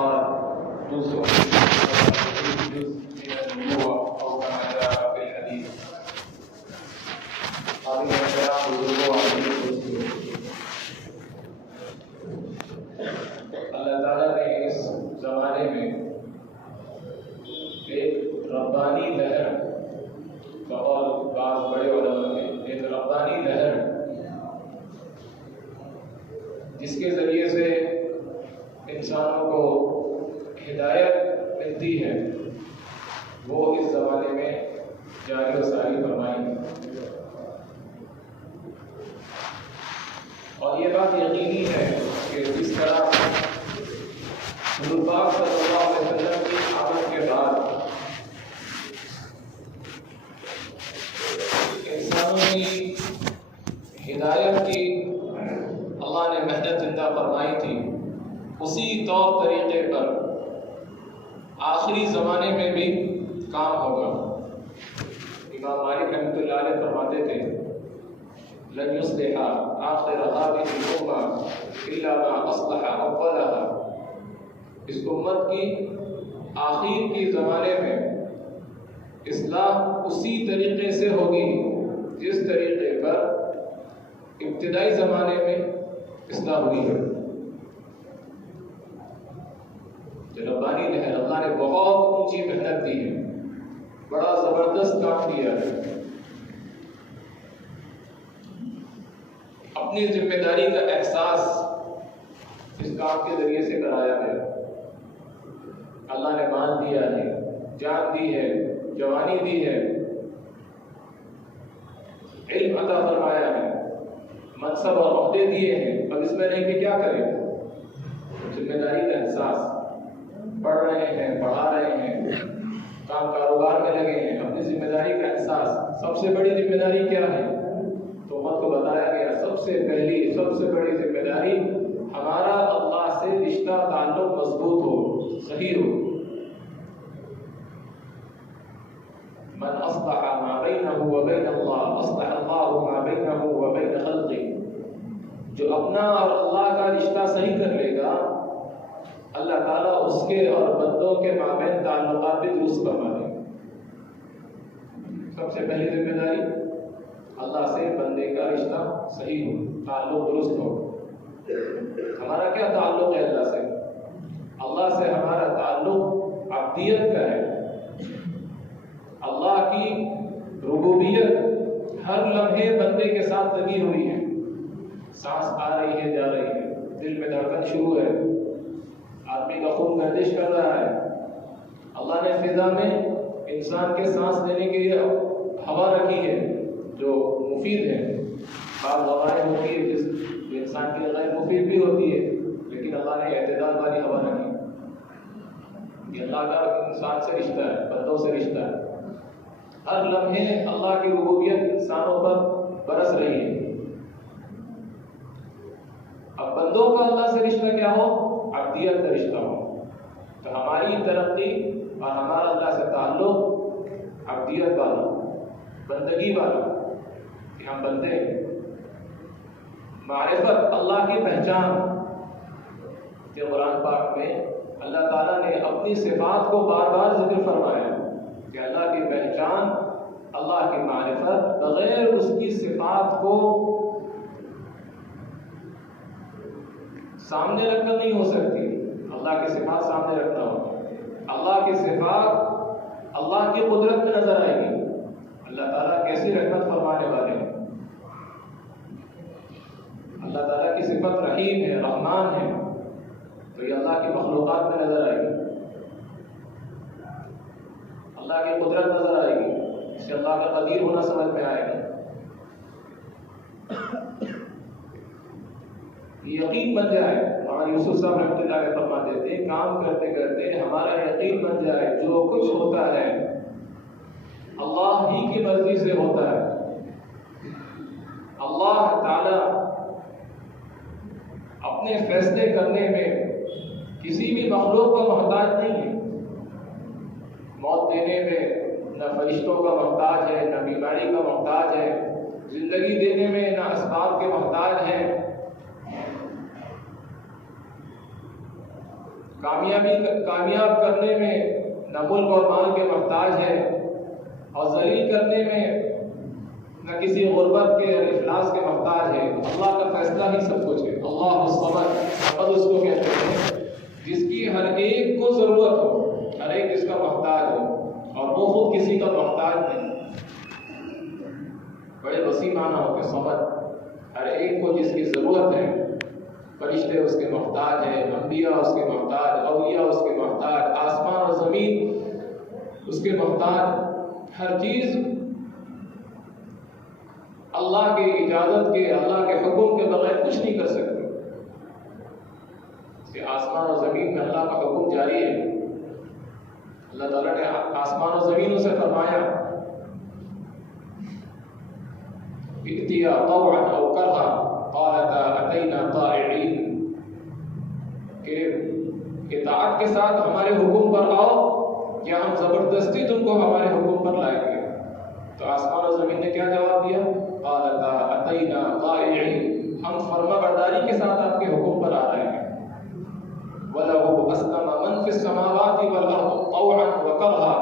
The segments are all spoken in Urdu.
الفرقان جزء من النبوة أو كما جاء في الحديث. هذه الأشياء بزرگوں اللہ تعالیٰ نے اس زمانے میں ایک ربانی لہر بقول بعض بڑے علماء نے ایک ربانی لہر جس کے ذریعے سے انسانوں کو ہدایت ملتی ہے وہ اس زمانے میں جاری و ساری فرمائی. اور یہ بات یقینی ہے کہ جس طرح حضور پاک صلی اللہ علیہ وسلم کی آمد کے بعد انسانوں کی ہدایت کی اللہ نے محنت زندہ فرمائی تھی، اسی طور طریقے پر آخری زمانے میں بھی کام ہوگا. امام مالک رحمۃ اللہ علیہ فرماتے تھے لن يصلح آخر هذه الأمة إلا ما أصلح أولها. اس امت کی آخر کی زمانے میں اصلاح اسی طریقے سے ہوگی جس طریقے پر ابتدائی زمانے میں اصلاح ہوئی ہے. ربانی لہر اللہ نے بہت اونچی محنت دی ہے، بڑا زبردست کام کیا ہے. اپنی ذمہ داری کا احساس اس کام کے ذریعے سے کرایا ہے. اللہ نے مان دیا ہے، جان دی ہے، جوانی دی ہے، علم عطا فرمایا ہے، منصب اور عہدے دیے ہیں. اب اس میں نہیں کہ کیا کریں؟ ذمہ داری کا احساس. پڑھ رہے ہیں، پڑھا رہے ہیں، کام کاروبار میں لگے ہیں. اپنی ذمہ داری کا احساس. سب سے بڑی ذمہ داری کیا ہے؟ تو امت کو بتایا گیا سب سے پہلی سب سے بڑی ذمہ داری ہمارا اللہ سے رشتہ تعلق مضبوط ہو، صحیح ہو. من اصلح ما بینہ وبین اللہ اصلح اللہ ما بینہ وبین خلقہ. جو اپنا اور اللہ کا رشتہ صحیح کر لے گا اللہ تعالیٰ اس کے اور بندوں کے مابین تعلقات بھی درست کروا دے گا. سب سے پہلی ذمہ داری اللہ سے بندے کا رشتہ صحیح ہو، تعلق درست ہو. ہمارا کیا تعلق ہے اللہ سے؟ اللہ سے ہمارا تعلق عبدیت کا ہے. اللہ کی ربوبیت ہر لمحے بندے کے ساتھ لگی ہوئی ہے. سانس آ رہی ہے، جا رہی ہے، دل میں دھڑکن شروع ہے، آدمی کا خون گردش کر رہا ہے. اللہ نے فضا میں انسان کے سانس لینے کے لیے ہوا رکھی ہے جو مفید ہے. بعض ہوائیں ہوتی ہے جس انسان کے لیے غیر مفید بھی ہوتی ہے، لیکن اللہ نے اعتدال والی ہوا رکھی. یہ اللہ کا انسان سے رشتہ ہے، بندوں سے رشتہ ہے. ہر لمحے اللہ کی ربوبیت انسانوں پر برس رہی ہے. اب بندوں کا اللہ سے رشتہ کیا ہو؟ عبدیت کا رشتہ ہو. تو ہماری ترقی اور ہمارا اللہ سے تعلق عبدیت والا، بندگی والا، کہ ہم بندے ہیں. معرفت اللہ کی پہچان کہ قرآن پاک میں اللہ تعالیٰ نے اپنی صفات کو بار بار ذکر فرمایا کہ اللہ کی پہچان، اللہ کی معرفت بغیر اس کی صفات کو سامنے رکھ کر نہیں ہو سکتی. اللہ کی صفات سامنے رکھنا ہوگا. اللہ کی صفات اللہ کی قدرت میں نظر آئے گی. اللہ تعالیٰ کیسی رحمت فرمانے والے ہیں. اللہ تعالیٰ کی صفت رحیم ہے، رحمان ہے، تو یہ اللہ کی مخلوقات میں نظر آئے گی. اللہ کی قدرت نظر آئے گی، اس سے اللہ کا قدیر ہونا سمجھ میں آئے گا. یقین بن جائے. اور یوسف صاحب رحمۃ اللہ علیہ فرماتے تھے کام کرتے کرتے ہمارا یقین بن جائے جو کچھ ہوتا ہے اللہ ہی کی مرضی سے ہوتا ہے. اللہ تعالی اپنے فیصلے کرنے میں کسی بھی مخلوق کا محتاج نہیں ہے. موت دینے میں نہ فرشتوں کا محتاج ہے، نہ بیماری کا محتاج ہے. زندگی دینے میں نہ اسباب کے محتاج ہے. کامیاب کرنے میں نہ ملک اور مال کے محتاج ہے، اور ذلیل کرنے میں نہ کسی غربت کے اور افلاس کے محتاج ہے۔ اللہ کا فیصلہ ہی سب کچھ ہے۔ اللہ الصمد، صمد اس کو کہتے ہیں جس کی ہر ایک کو ضرورت ہو، ہر ایک اس کا محتاج ہو، اور وہ خود کسی کا محتاج نہیں۔ بڑے وسیع معنی ہوتے صمد، ہر ایک کو جس کی ضرورت ہے۔ فرشتے اس کے محتاج ہیں، انبیاء اس کے محتاج، اولیاء اس کے محتاج، آسمان اور زمین اس کے محتاج۔ ہر چیز اللہ کی اجازت کے، اللہ کے حکم کے بغیر کچھ نہیں کر سکتے۔ کہ آسمان اور زمین میں اللہ کا حکم جاری ہے۔ اللہ تعالیٰ نے آسمان اور زمینوں سے فرمایا ائتیا طوعا او کرها قالتا اتینا طائعین، کہ اطاعت کے ساتھ ہمارے حکم پر آؤ یا ہم زبردستی تم کو ہمارے حکم پر لائیں گے۔ تو آسمان اور زمین نے کیا جواب دیا؟ قالتا اتینا طائعین، ہم فرما برداری کے ساتھ آپ کے حکم پر آ رہے ہیں۔ وَلَهُ أَسْلَمَ مَنْ فِي السَّمَاوَاتِ وَالْأَرْضِ طَوْعًا وَكَرْهًا،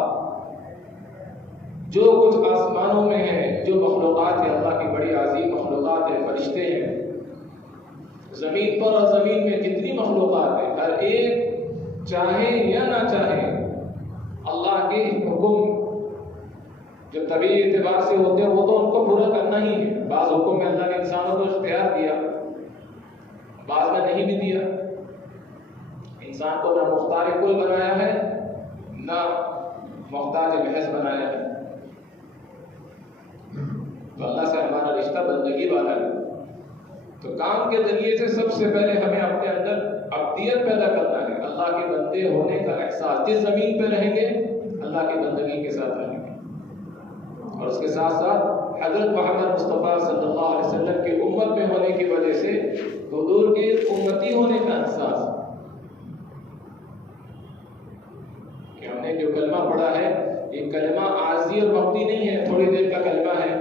جو کچھ آسمانوں میں ہے، جو مخلوقات ہے، اللہ کی بڑی عظیم مخلوقات ہے، فرشتے ہیں، زمین پر اور زمین میں جتنی مخلوقات ہیں، ہر ایک چاہے یا نہ چاہے اللہ کے حکم جو طبعی اعتبار سے ہوتے ہیں وہ تو ان کو پورا کرنا ہی ہے۔ بعض حکم میں اللہ نے انسانوں کو اختیار دیا، بعض میں نہیں بھی دیا۔ انسان کو نہ مختار کل بنایا ہے، نہ محتاج محض بنایا ہے۔ تو اللہ سے ہمارا رشتہ بندگی والا ہے۔ تو کام کے ذریعے سے سب سے پہلے ہمیں اپنے اندر عبدیت پیدا کرنا ہے، اللہ کے بندے ہونے کا احساس۔ جس زمین پہ رہیں گے اللہ کی بندگی کے ساتھ رہیں گے، اور اس کے ساتھ ساتھ حضرت محمد مصطفیٰ صلی اللہ علیہ وسلم کی امت میں ہونے کی وجہ سے حضور کے امتی ہونے کا احساس کہ ہم نے جو کلمہ پڑھا ہے یہ کلمہ عارضی اور وقتی نہیں ہے، تھوڑی دیر کا کلمہ ہے،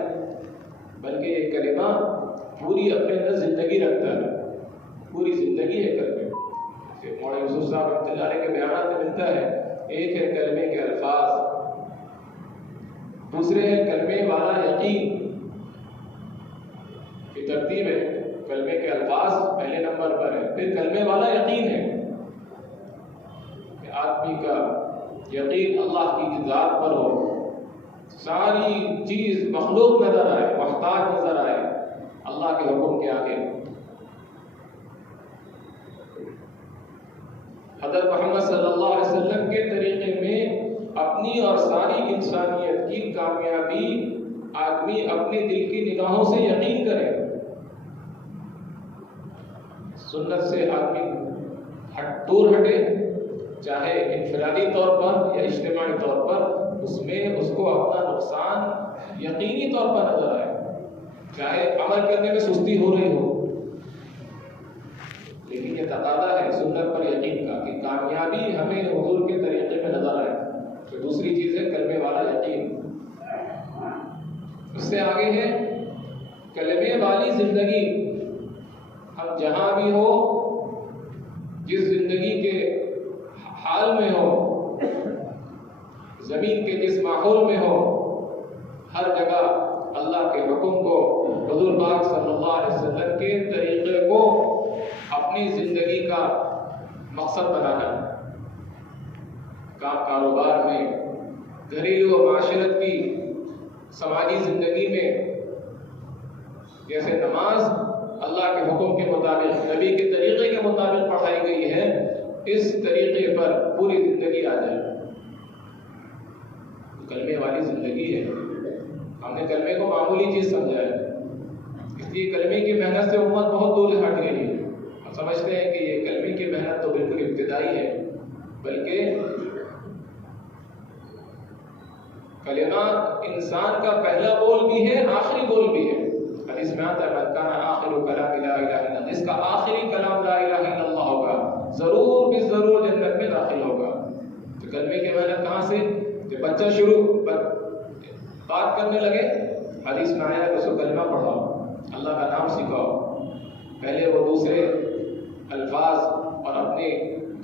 بلکہ یہ کلمہ پوری اپنے اندر زندگی رکھتا ہے، پوری زندگی ہے کلمے۔ مولانا یوسف صاحب رحمۃ اللہ علیہ کے بیانات میں ملتا ہے، ایک ہے کلمے کے الفاظ، دوسرے ہے کلمے والا یقین۔ یہ ترتیب ہے، کلمے کے الفاظ پہلے نمبر پر ہے، پھر کلمے والا یقین ہے کہ آدمی کا یقین اللہ کی ذات پر ہو، ساری چیز مخلوق نظر آئے، محتاج نظر آئے اللہ کے حکم کے آگے۔ حضرت محمد صلی اللہ علیہ وسلم کے طریقے میں اپنی اور ساری انسانیت کی کامیابی آدمی اپنے دل کی نگاہوں سے یقین کرے۔ سنت سے آدمی دور ہٹے، چاہے انفرادی طور پر یا اجتماعی طور پر، اس میں اس کو اپنا نقصان یقینی طور پر نظر آئے، چاہے عمل کرنے میں سستی ہو رہی ہو، لیکن یہ تقاضا ہے سنت پر یقین کا کہ کامیابی ہمیں حضور کے طریقے میں نظر آئے۔ تو دوسری چیز ہے کلمے والا یقین۔ اس سے آگے ہے کلمے والی زندگی۔ ہم جہاں بھی ہو، جس زندگی کے حال میں ہو، زمین کے جس ماحول میں ہو، ہر جگہ اللہ کے حکم کو، حضور پاک صلی اللہ علیہ وسلم کے طریقے کو اپنی زندگی کا مقصد بنانا۔ کاروبار میں، گھریلو و معاشرت کی سماجی زندگی میں، جیسے نماز اللہ کے حکم کے مطابق، نبی کے طریقے کے مطابق پڑھائی گئی ہے، اس طریقے پر پوری زندگی آ جائے۔ کلمے والی زندگی ہے۔ ہم نے کلمے کو معمولی چیز سمجھا ہے، اس لیے کلمے کی محنت سے امت بہت دور ہٹ گئی ہے۔ ہم سمجھتے ہیں کہ یہ کلمے کی محنت تو بالکل ابتدائی ہے، بلکہ کلمہ انسان کا پہلا بول بھی ہے، آخری بول بھی ہے۔ حدیث میں آتا ہے من کان آخر کلام لا الہ الا اللہ، جس کا آخری کلام لا الہ الا اللہ ہوگا ضرور بھی ضرور جنت میں داخل ہوگا۔ تو کلمے کی محنت کہاں سے؟ جب بچہ شروع بات کرنے لگے، حدیث میں آیا کہ اس کو کلمہ پڑھاؤ، اللہ کا نام سکھاؤ، پہلے وہ دوسرے الفاظ اور اپنے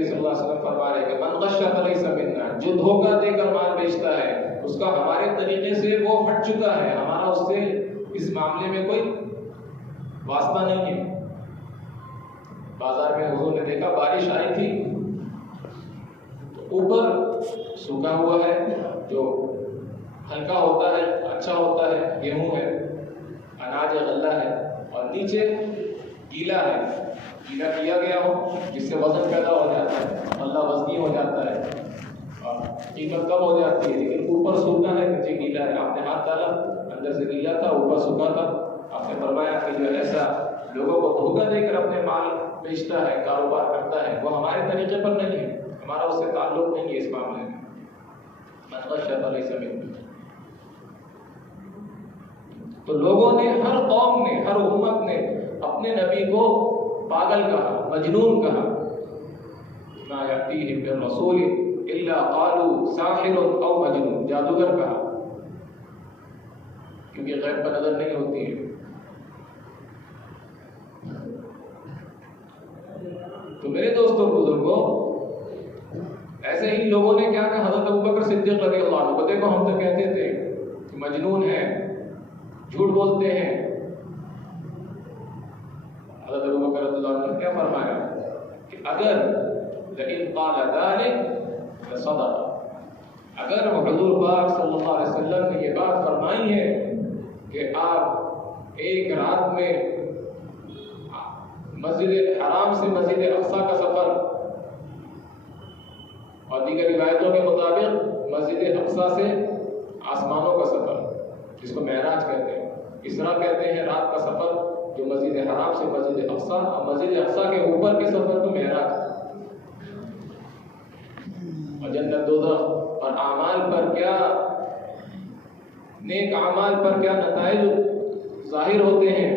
نبی صلی اللہ علیہ وسلم فرما رہے کہ من غش فلیس منا، جو دھوکہ دے کر مال بیچتا ہے اس کا ہمارے طریقے سے وہ ہٹ چکا ہے، ہمارا اس سے اس معاملے میں کوئی واسطہ نہیں ہے۔ بازار میں حضور نے دیکھا بارش آئی تھی تو اوپر سوکھا ہوا ہے جو ہلکا ہوتا ہے، اچھا ہوتا ہے، گیہوں ہے، اناج غلہ ہے، اور نیچے گیلا ہے، گیلا کیا گیا ہو جس سے وزن پیدا ہو جاتا ہے، غلہ وزنی ہو جاتا ہے اور قیمت کم ہو جاتی ہے، لیکن اوپر سوکھا ہے نیچے گیلا ہے۔ آپ نے ہاتھ ڈالا، اندر سے گیلا تھا اوپر سوکھا تھا۔ آپ نے فرمایا کہ جو ایسا لوگوں کو دھوکہ دے کر اپنے مال بیچتا ہے، کاروبار کرتا ہے، وہ ہمارے طریقے پر نہیں ہے، ہمارا اس سے تعلق نہیں ہے اس معاملے میں۔ من غش فلیس منا۔ تو لوگوں نے، ہر قوم نے، ہر امت نے اپنے نبی کو پاگل کہا، مجنون کہا۔ ما یأتیہم من رسول الا قالوا ساحر او مجنون، جادوگر کہا، کیونکہ غیب پر نظر نہیں ہوتی ہے۔ تو میرے دوستوں بزرگوں، ایسے ہی لوگوں نے کیا کہا حضرت ابوبکر صدیق رضی اللہ عنہ کو، دیکھو ہم تو کہتے تھے کہ مجنون ہے، جھوٹ بولتے ہیں۔ حضرت ابوبکر رضی اللہ عنہ نے کیا فرمایا کہ اگر لئن قال ذلك لصدق، اگر حضور پاک صلی اللہ علیہ وسلم نے یہ بات فرمائی ہے کہ آپ ایک رات میں مسجد حرام سے مسجد اقصیٰ کا سفر، اور دیگر روایتوں کے مطابق مسجد اقصیٰ سے آسمانوں کا سفر، جس کو معراج کہتے ہیں، اسراء کہتے ہیں رات کا سفر، جو مسجد حرام سے مسجد اقصیٰ اور مسجد اقصیٰ کے اوپر کے سفر کو معراج، اور جنت دوزخ اور اعمال پر کیا، نیک اعمال پر کیا نتائج ظاہر ہوتے ہیں،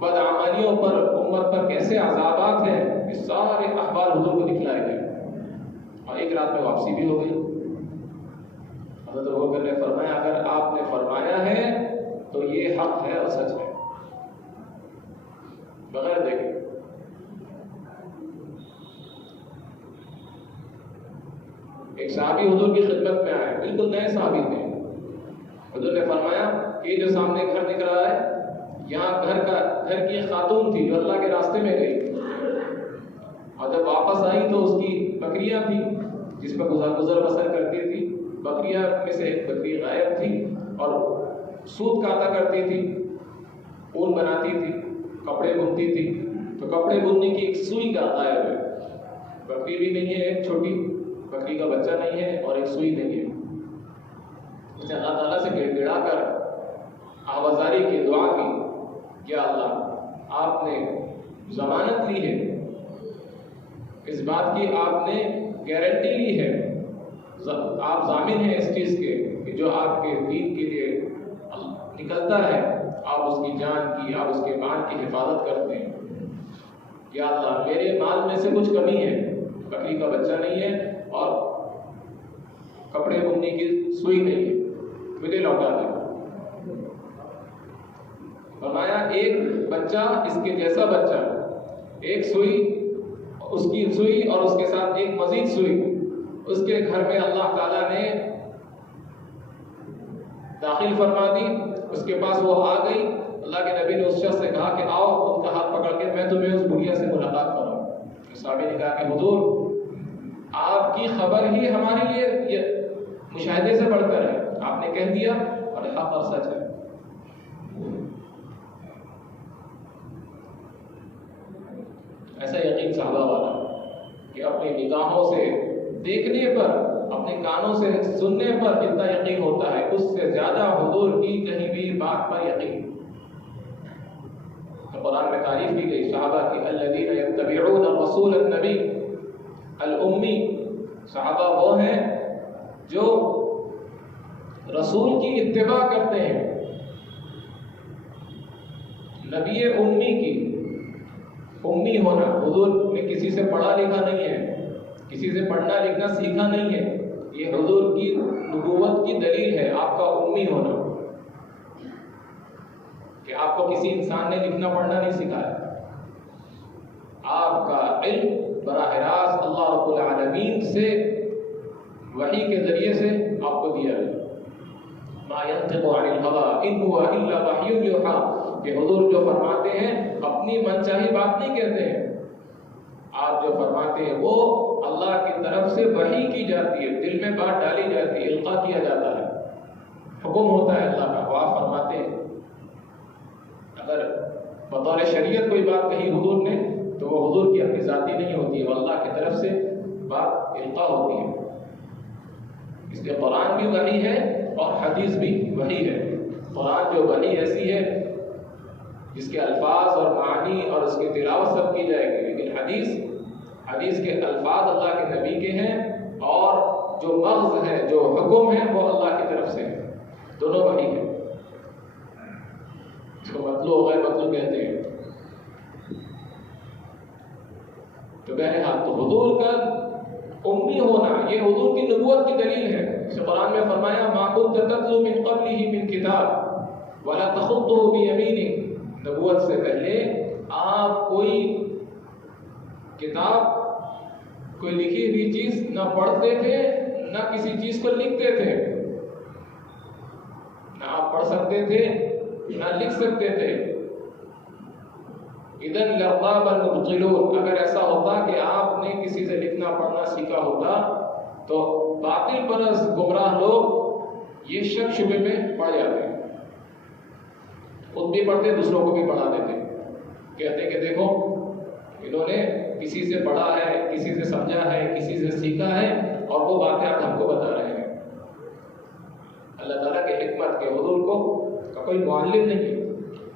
بدعمالیوں پر، امت پر کیسے عذابات ہیں، یہ سارے احوال حضور کو دکھلائے گئے، اور ایک رات میں واپسی بھی ہو گئی۔ حضرت ابوبکر نے فرمایا اگر آپ نے فرمایا ہے تو یہ حق ہے اور سچ ہے، بغیر دیکھے۔ ایک صحابی حضور کی خدمت میں آئے، بالکل نئے صحابی تھے۔ حضور نے فرمایا کہ یہ جو سامنے گھر دکھ رہا ہے، یہاں گھر کی خاتون تھی جو اللہ کے راستے میں گئی، اور جب واپس آئی تو اس کی بکریاں تھی جس پر گزر بسر کرتی تھی، بکریاں میں سے ایک بکری غائب تھی، اور سوت کاتا کرتی تھی، اون بناتی تھی، کپڑے بنتی تھی، تو کپڑے بننے کی ایک سوئی کا غائب ہے، بکری بھی نہیں ہے، ایک چھوٹی بکری کا بچہ نہیں ہے، اور ایک سوئی نہیں ہے۔ اس نے اللہ تعالیٰ سے گڑ گڑا کر آوازاری کی دعا کی، کیا اللہ آپ نے ضمانت لی ہے، اس بات کی آپ نے گارنٹی لی ہے، آپ ضامن ہیں اس چیز کے کہ جو آپ کے دین کے لیے نکلتا ہے آپ اس کی جان کی، آپ اس کے مال کی حفاظت کرتے ہیں۔ یا اللہ میرے مال میں سے کچھ کمی ہے، بکری کا بچہ نہیں ہے اور کپڑے بننے کی سوئی نہیں ہے، مجھے لوٹا دے۔ فرمایا ایک بچہ اس کے جیسا بچہ، ایک سوئی، اس کی سوئی اور اس کے ساتھ ایک مزید سوئی اس کے گھر میں اللہ تعالیٰ نے داخل فرما دی، اس کے پاس وہ آ گئی۔ اللہ کے نبی نے اس شخص سے کہا کہ آؤ ان کا ہاتھ پکڑ کے میں تمہیں اس بڑھیا سے ملاقات کراؤں۔ صحابی نے کہا کہ حضور آپ کی خبر ہی ہمارے لیے مشاہدے سے بڑھ کر ہے، آپ نے کہہ دیا اور حق اور سچ ہے۔ ایسا یقین صحابہ والا کہ اپنی نگاہوں سے دیکھنے پر، اپنے کانوں سے سننے پر جتنا یقین ہوتا ہے اس سے زیادہ حضور کی کہیں بھی بات پر یقین۔ قرآن میں تعریف کی گئی صحابہ کی، الذین یتبعون الرسول النبی الامی، صحابہ وہ ہیں جو رسول کی اتباع کرتے ہیں، نبی امی کی۔ امی ہونا، حضور نے کسی سے پڑھا لکھا نہیں ہے، کسی سے پڑھنا لکھنا سیکھا نہیں ہے، یہ حضور کی نبوت کی دلیل ہے آپ کا امی ہونا، کہ آپ کو کسی انسان نے لکھنا پڑھنا نہیں سکھایا، آپ کا علم براہ راست اللہ رب العالمین سے وحی کے ذریعے سے آپ کو دیا گیا۔ ما ينطق عن الهوى ان هو الا وحی یوحی، کہ حضور جو فرماتے ہیں اپنی من چاہی بات نہیں کہتے ہیں، آپ جو فرماتے ہیں وہ اللہ کی طرف سے وحی کی جاتی ہے، دل میں بات ڈالی جاتی ہے، القاء کیا جاتا ہے، حکم ہوتا ہے اللہ کا، وہ آپ فرماتے ہیں۔ اگر بطور شریعت کوئی بات کہی حضور نے تو وہ حضور کی اپنی ذاتی نہیں ہوتی ہے، وہ اللہ کی طرف سے بات القاء ہوتی ہے۔ اس لیے قرآن بھی وحی ہے اور حدیث بھی وحی ہے۔ قرآن جو وحی ایسی ہے جس کے الفاظ اور معنی اور اس کی تلاوت سب کی جائے گی، لیکن حدیث کے الفاظ اللہ کے نبی کے ہیں اور جو مغز ہے، جو حکم ہے، وہ اللہ کی طرف سے ہے، دونوں وحی ہے۔ اس کو مطلوب غیر مطلوب کہتے ہیں۔ تو بہرحال تو حضور کا امی ہونا یہ حضور کی نبوت کی دلیل ہے۔ اس قرآن میں فرمایا ما كنت تتلو من قبله من کتاب ولا تخطه بيمينك، نبوت سے پہلے آپ کوئی کتاب، کوئی لکھی ہوئی چیز نہ پڑھتے تھے نہ کسی چیز کو لکھتے تھے، نہ آپ پڑھ سکتے تھے نہ لکھ سکتے تھے۔ اذن لارتاب المبطلون، اگر ایسا ہوتا کہ آپ نے کسی سے لکھنا پڑھنا سیکھا ہوتا تو باطل پرست گمراہ لوگ یہ شک شبے میں پڑ جاتے، خود بھی پڑھتے دوسروں کو بھی پڑھا دیتے، کہتے کہ دیکھو انہوں نے کسی سے پڑھا ہے، کسی سے سمجھا ہے، کسی سے سیکھا ہے اور وہ باتیں آج ہم کو بتا رہے ہیں۔ اللہ تعالیٰ کی حکمت کے حضور کو کا کوئی معلم نہیں ہے،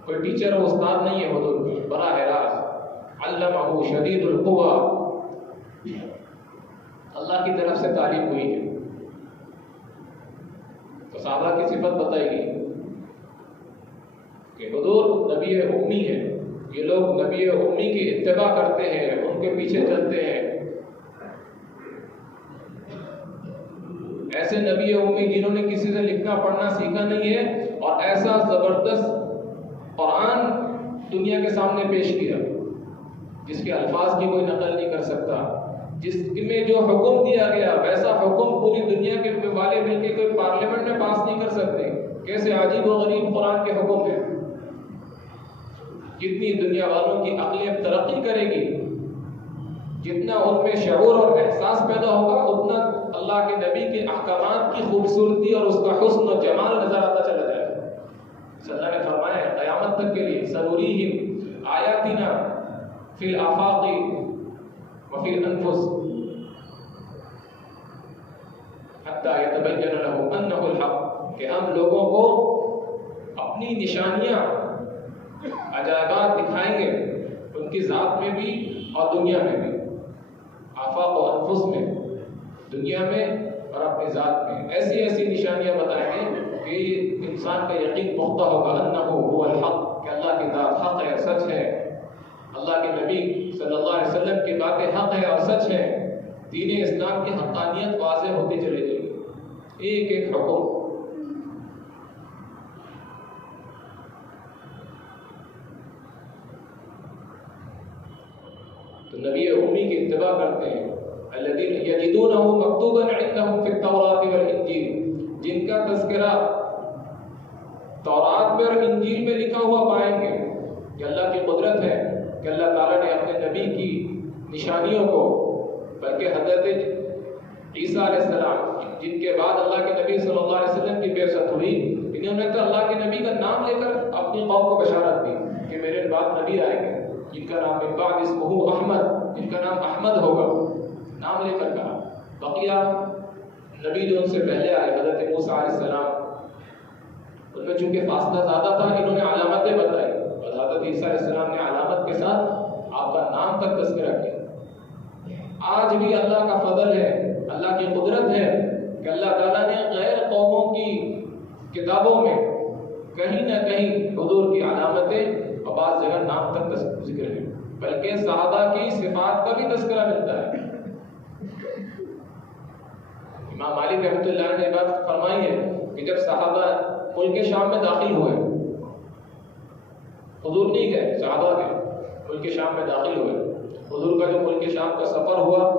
کوئی ٹیچر اور استاد نہیں ہے حضور کی، براہ راست علمہ شدید القوی، اللہ کی طرف سے تعلیم ہوئی ہے۔ تو صحابہ کی صفت بتائی گئی کہ حضور نبی امی ہے، یہ لوگ نبی امی کی اتباع کرتے ہیں، ان کے پیچھے چلتے ہیں۔ ایسے نبی امی جنہوں نے کسی سے لکھنا پڑھنا سیکھا نہیں ہے اور ایسا زبردست قرآن دنیا کے سامنے پیش کیا جس کے الفاظ کی کوئی نقل نہیں کر سکتا، جس میں جو حکم دیا گیا ویسا حکم پوری دنیا کے والے مل کے کوئی پارلیمنٹ میں پاس نہیں کر سکتے۔ کیسے عجیب و غریب قرآن کے حکم ہیں۔ جتنی دنیا والوں کی عقلیں ترقی کرے گی، جتنا ان میں شعور اور احساس پیدا ہوگا، اتنا اللہ کے نبی کے احکامات کی خوبصورتی اور اس کا حسن و جمال نظر آتا چلا جائے گا۔ اللہ نے فرمایا ہے قیامت تک کے لیے سنریہم آیاتنا فی الآفاق وفی الانفس حتی یتبین لہم انہ الحق، کہ ہم لوگوں کو اپنی نشانیاں عجائبات دکھائیں گے، ان کی ذات میں بھی اور دنیا میں بھی، آفاق و انفس میں، دنیا میں اور اپنی ذات میں، ایسی ایسی نشانیاں بتائیں گے کہ انسان کا یقین پختہ ہوگا انہ هو الحق، کہ اللہ کی ذات حق ہے، سچ ہے، اللہ کے نبی صلی اللہ علیہ وسلم کی باتیں حق ہے اور سچ ہے، دین اسلام کی حقانیت واضح ہوتی چلے گی، ایک ایک حکم۔ تو نبی امی کی اتباع کرتے ہیں، الذین یجدونہ مکتوبا عندہم فی التوراۃ والانجیل، جن کا تذکرہ تورات میں اور انجیل میں لکھا ہوا پائیں گے کہ اللہ کی قدرت ہے، کہ اللہ تعالیٰ نے اپنے نبی کی نشانیوں کو، بلکہ حضرت عیسیٰ علیہ السلام جن کے بعد اللہ کے نبی صلی اللہ علیہ وسلم کی بعثت ہوئی، انہوں نے تو اللہ کے نبی کا نام لے کر اپنی قوم کو بشارت دی کہ میرے بعد نبی آئیں گے جن کا نام من بعد اسمہ احمد، جن کا نام احمد ہوگا، نام لے کر کہا۔ بقیہ نبی جو ان سے پہلے آئے حضرت موسیٰ علیہ السلام، ان میں چونکہ فاصلہ زیادہ تھا، انہوں نے علامتیں بتائی اور حضرت عیسیٰ علیہ السلام نے علامت کے ساتھ آپ کا نام تک تذکرہ کیا۔ آج بھی اللہ کا فضل ہے، اللہ کی قدرت ہے کہ اللہ تعالیٰ نے غیر قوموں کی کتابوں میں کہیں نہ کہیں حضور کی علامتیں اور بعض جگہ نام تک ذکر ہے، بلکہ صحابہ کی صفات کا بھی تذکرہ ملتا ہے۔ امام مالک رحمۃ اللہ نے بات فرمائی ہے کہ جب صحابہ ملک شام میں داخل ہوئے، حضور نہیں گئے، صحابہ گئے، ملک شام میں داخل ہوئے، حضور کا جو ملک شام کا سفر ہوا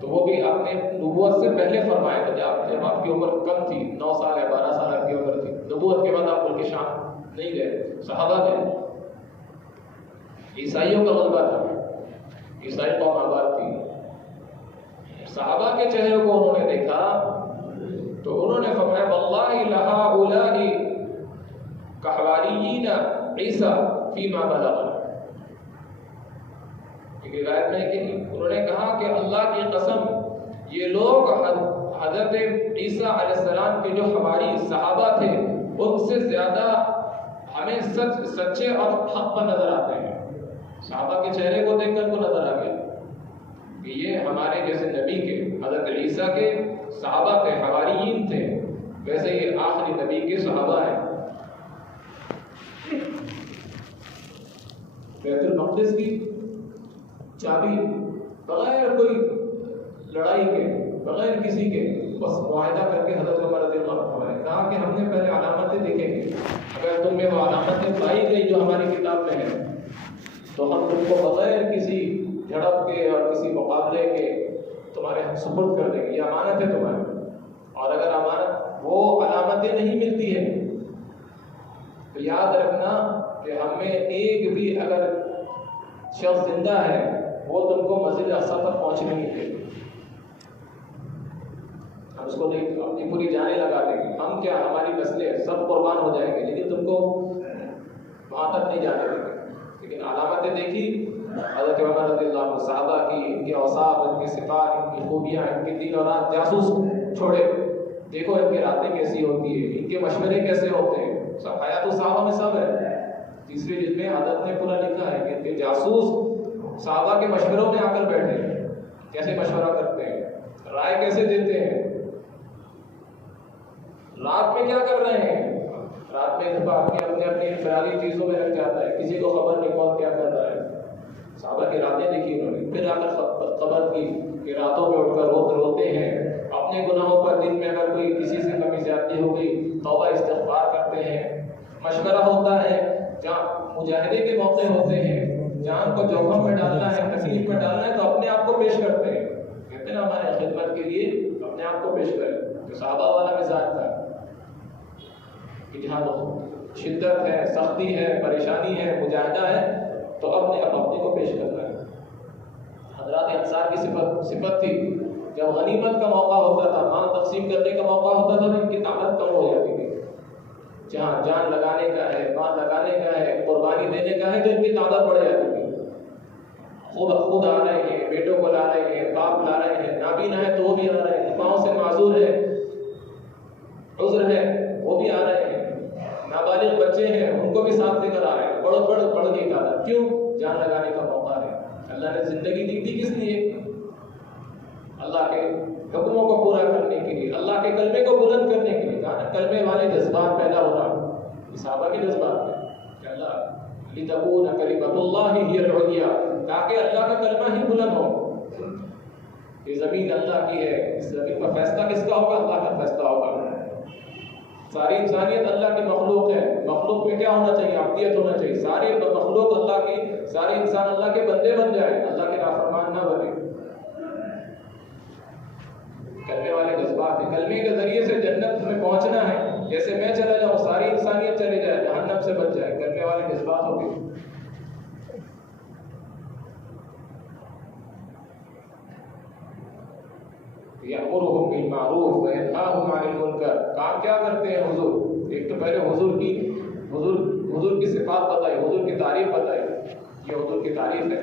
تو وہ بھی آپ نے نبوت سے پہلے فرمایا تھا، جب آپ کی عمر کم تھی، 9 سال یا 12 سال آپ کی عمر تھی، نبوت کے بعد آپ ملک شام نہیں گئے، صحابہ گئے۔ عیسائیوں کا غلبہ تھا، عیسائی قوم آباد تھی، صحابہ کے چہرے کو انہوں نے دیکھا تو انہوں نے فرمایا واللہ لہؤلاء کحواریین عیسیٰ فیما بلغ۔ ایک روایت میں کہ انہوں نے کہا کہ اللہ کی قسم یہ لوگ حضرت عیسیٰ علیہ السلام کے جو ہماری صحابہ تھے ان سے زیادہ ہمیں سچے اور حق پر نظر آتے ہیں۔ صحابہ کے چہرے کو دیکھ کر کو نظر آ گیا کہ یہ ہمارے جیسے نبی کے، حضرت عیسیٰ کے صحابہ تھے، حواریین تھے، ویسے یہ آخری نبی کے صحابہ ہیں۔ بیت المقدس کی چابی بغیر کوئی لڑائی کے، بغیر کسی کے بس معاہدہ کر کے حضرت عمر رضی اللہ عنہ نے کہا کہ ہم نے پہلے علامتیں دیکھیں گے، اگر تم میں وہ علامتیں پائی گئی جو ہماری کتاب میں ہیں تو ہم تم کو بغیر کسی جھڑپ کے اور کسی مقابلے کے تمہارے سپرد کر دیں گے، یہ امانت ہے تمہاری۔ اور اگر امانت وہ علامتیں نہیں ملتی ہیں تو یاد رکھنا کہ ہم میں ایک بھی اگر شخص زندہ ہے وہ تم کو مسجد اقصی تک پہنچنے نہیں دے گا، ہم اس کو نہیں، اپنی پوری جانیں لگا دیں گے، ہم کیا ہماری نسلیں سب قربان ہو جائیں گے لیکن تم کو وہاں تک نہیں جانے دیں گے۔ لیکن علامتیں دیکھی حضرت عمر رضی اللہ عنہ صحابہ کی، ان کے اوصاف، ان کی صفات، ان کی خوبیاں، ان کے دن اور رات جاسوس چھوڑے، دیکھو ان کی راتیں کیسی ہوتی ہے، ان کے مشورے کیسے ہوتے ہیں، سب حیات الصحابہ میں سب ہے۔ تیسری جلد میں حضرت نے پورا لکھا ہے کہ ان کے جاسوس صحابہ کے مشوروں میں آ کر بیٹھے ہیں، کیسے مشورہ کرتے ہیں، رائے کیسے دیتے ہیں، رات میں کیا کر رہے ہیں، رات میں دفعہ اپنے اپنی خیالی چیزوں میں رکھ جاتا ہے، کسی کو خبر نہیں کون کیا کر رہا ہے۔ صحابہ کی راتیں دیکھی انہوں نے، پھر آ کر خبر کی کہ راتوں میں اٹھ کر روتے ہیں، اپنے گناہوں پر دن میں اگر کوئی کسی سے کمی زیادتی ہو گئی توبہ استغفار کرتے ہیں، مشورہ ہوتا ہے، جہاں مجاہدے کے موقع ہوتے ہیں، جان کو جوخم میں ڈالنا ہے، تکلیف میں ڈالنا ہے تو اپنے آپ کو پیش کرتے ہیں، کہتے ہیں نا ہمارے خدمت کے لیے اپنے آپ کو پیش کریں۔ تو صحابہ والا مزاج تھا کہ جہاں شدت ہے، سختی ہے، پریشانی ہے، مجاہدہ ہے تو اپنے کو پیش کرنا ہے۔ حضرات انصار کی صفت تھی، جب غنیمت کا موقع ہوتا تھا، مال تقسیم کرنے کا موقع ہوتا تھا تو ان کی طاقت کم ہو جاتی تھی، جہاں جان لگانے کا ہے، مال لگانے کا ہے، قربانی دینے کا ہے تو ان کی طاقت بڑھ جاتی تھی۔ خود آ رہے ہیں، بیٹوں کو لا رہے ہیں، باپ لا رہے ہیں، نابینا ہے تو وہ بھی آ رہے ہیں، پاؤں سے معذور ہے، عذر ہے وہ بھی آ رہے ہیں، نابالغ بچے ہیں ان کو بھی ساتھ لے کر آ رہے ہیں، بڑھ گئی تعداد، کیوں؟ جان لگانے کا موقع ہے۔ اللہ نے زندگی دی تھی کس لیے؟ اللہ کے حکموں کو پورا کرنے کے لیے، اللہ کے کلمے کو بلند کرنے کے لیے، کلمے والے جذبات پیدا ہونا، صحابہ کے جذبات میں کہ اللہ لتکون کلمۃ اللہ ہی العلیٰ، تاکہ اللہ کا کلمہ ہی بلند ہو۔ یہ زمین اللہ کی ہے، اس زمین کا فیصلہ کس کا ہوگا؟ اللہ کا فیصلہ ہوگا۔ ساری انسانیت اللہ کی مخلوق ہے، مخلوق میں کیا ہونا چاہیے؟ عبدیت ہونا چاہیے، ساری مخلوق اللہ کی، سارے انسان اللہ کے بندے بن جائے، اللہ کے نافرمان نہ بنے۔ کلمے والے جذبات ہیں، کلمے کے ذریعے سے جنت میں پہنچنا ہے، جیسے میں چلا جاؤں ساری انسانیت چلے جائے، جہنم سے بچ جائے، کلمے والے جذبات ہو گئے۔ یأمرهم بالمعروف وینہاہم عن المنکر، کام کیا کرتے ہیں حضور؟ ایک تو پہلے حضور کی صفات بتائی، حضور کی تعریف بتائی، یہ حضور کی تعریف ہے۔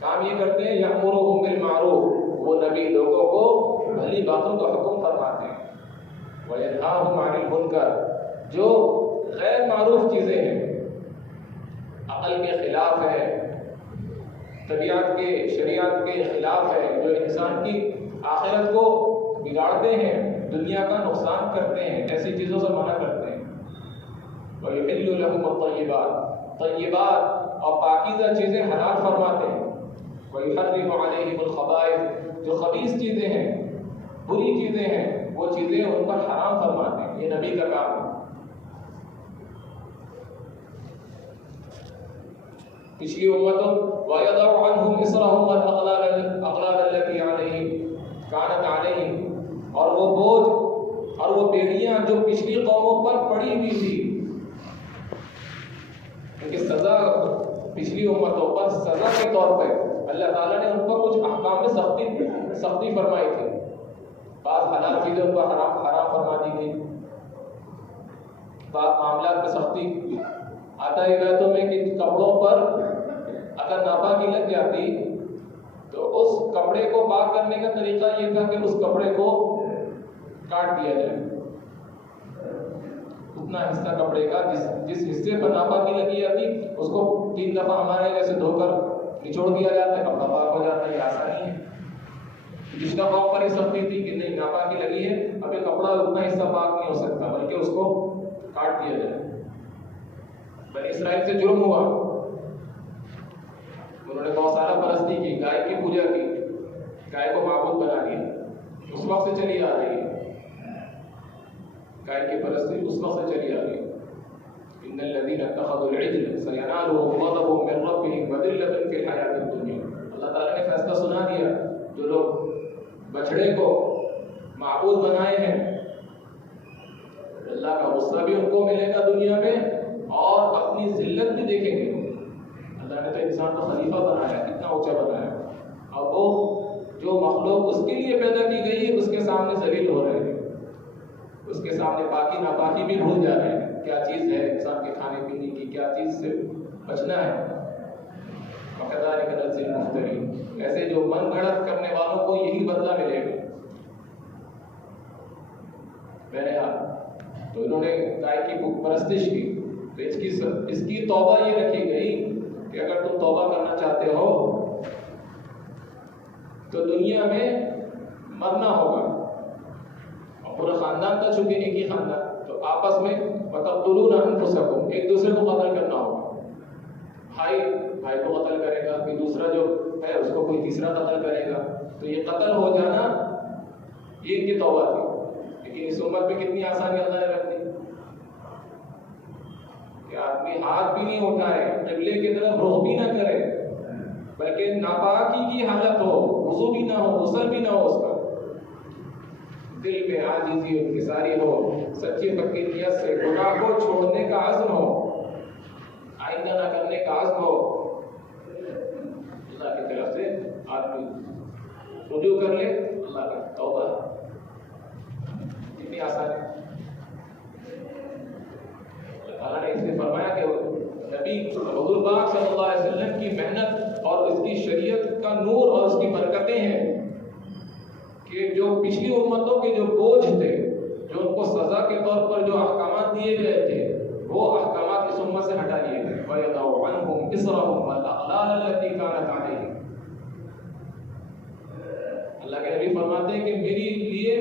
کام یہ کرتے ہیں یأمرهم بالمعروف، وہ نبی لوگوں کو بھلی باتوں کا حکم فرماتے ہیں، وینہاہم عن المنکر، جو غیر معروف چیزیں ہیں، عقل کے خلاف ہے، طبیعت کے، شریعت کے خلاف ہے، جو انسان کی آخرت کو بگاڑتے ہیں، دنیا کا نقصان کرتے ہیں، ایسی چیزوں سے منع کرتے ہیں۔ وَيُحِلُّ لَهُمُ الطَّيِّبَاتِ، طیبات اور پاکیزہ چیزیں حلال فرماتے ہیں۔ وَيُحَرِّمُ عَلَيْهِمُ الْخَبَائِثَ، جو خبیث چیزیں ہیں، بری چیزیں ہیں، وہ چیزیں ان پر حرام فرماتے ہیں۔ یہ نبی کا کام ہے۔ پچھلی امتوں وَيَضَعُ عَنْهُمْ إِصْرَهُمْ وَالْأَغْلَالَ الَّتِي عَلَيْهِمْ كَانَتْ عَلَيْهِمْ، اور وہ بوجھ اور وہ بیڑیاں جو پچھلی قوموں پر پڑی ہوئی تھی، ان کی سزا پچھلی امتوں پر سزا کے طور پر اللہ تعالیٰ نے ان پر کچھ احکام میں سختی فرمائی تھی. بعض حلال چیزیں ان کو حرام فرما دی گئی، بعض معاملات میں سختی. آتا ہے روایتوں میں کہ کپڑوں پر اگر ناپاکی لگ جاتی تو اس کپڑے کو پاک کرنے کا طریقہ یہ تھا کہ اس کپڑے کو کاٹ دیا جائے. اتنا حصہ کپڑے کا جس حصے پر ناپاکی لگی جاتی اس کو 3 دفعہ ہمارے جیسے دھو کر نچوڑ دیا جاتا ہے، کپڑا پاک ہو جاتا ہے. یہ آسانی ہے. پچھلا قوم پر یہ سختی تھی کہ نہیں، ناپاکی لگی ہے، اب یہ کپڑا اتنا حصہ پاک نہیں ہو سکتا بلکہ اس کو کاٹ دیا جائے. بنی اسرائیل سے جرم ہوا، انہوں نے بہت سارا پرستی کی، گائے کی پوجا کی، گائے کو معبود بنا دیا. اس وقت سے چلی آ رہی ہے گائے کی پرستی، اس وقت سے چلی آ رہی ہے. ان الذين اتخذوا العجل سينالهم غضب من ربهم وذلة في الحياة الدنيا. اللہ تعالیٰ نے فیصلہ سنا دیا، جو لوگ بچڑے کو معبود بنائے ہیں اللہ کا غصہ بھی ان کو ملے گا دنیا میں اور اپنی ذلت بھی دیکھیں گے. اللہ نے تو انسان کو خلیفہ بنایا، کتنا اونچا بنایا، اور وہ جو مخلوق اس کے لیے پیدا کی گئی ہے اس کے سامنے ذلیل ہو رہے ہیں، اس کے سامنے پاکی ناپاکی بھی بھول جا رہے ہیں. کیا چیز ہے انسان کے کھانے پینے کی، کیا چیز سے بچنا ہے. وَكَذَلِكَ نَجْزِي الْمُفْتَرِينَ. ایسے جو من گھڑت کرنے والوں کو یہی بدلہ ملے گا. بہرحال تو انہوں نے گائے کی پرستش کی، تو اس کی توبہ یہ رکھی گئی کہ اگر تم توبہ کرنا چاہتے ہو تو دنیا میں مرنا ہوگا، اور پورا خاندان تھا چونکہ ایک ہی خاندان، تو آپس میں وَتَقْتُلُونَ أَنفُسَكُمْ، ایک دوسرے کو قتل کرنا ہوگا. بھائی کو قتل کرے گا، کوئی دوسرا جو ہے اس کو کوئی تیسرا قتل کرے گا. تو یہ قتل ہو جانا یہ ان کی توبہ تھی. لیکن اس امت میں کتنی آسانی اللہ نے رکھ دی کہ آدمی ہاتھ بھی نہیں اٹھائے، قبلے کی طرف رخ بھی نہ کرے، بلکہ ناپاکی کی حالت ہو، وضو بھی نہ ہو، غسل بھی نہ ہو، اس کا دل میں عاجزی اور انکساری ہو، سچی پکی نیت سے گناہ کو چھوڑنے کا عزم ہو، آئندہ نہ کرنے کا عزم ہو. اللہ کی طرف سے آدمی رجوع کر لے، اللہ کا توبہ کتنی آسان ہے. اللہ تعالیٰ نے اس نے فرمایا کہ نبی حضور پاک صلی اللہ علیہ وسلم کی محنت اور اس کی شریعت کا نور اور اس کی برکتیں ہیں کہ جو پچھلی امتوں کے جو بوجھ تھے، جو ان کو سزا کے طور پر جو احکامات دیے گئے تھے، وہ احکامات اس امت سے ہٹا لیے گئے. وَيَضَعُ عَنْهُمْ إِصْرَهُمْ وَالْأَغْلَالَ الَّتِي كَانَتْ عَلَيْهِمْ. اللہ کے نبی فرماتے ہیں کہ میرے لیے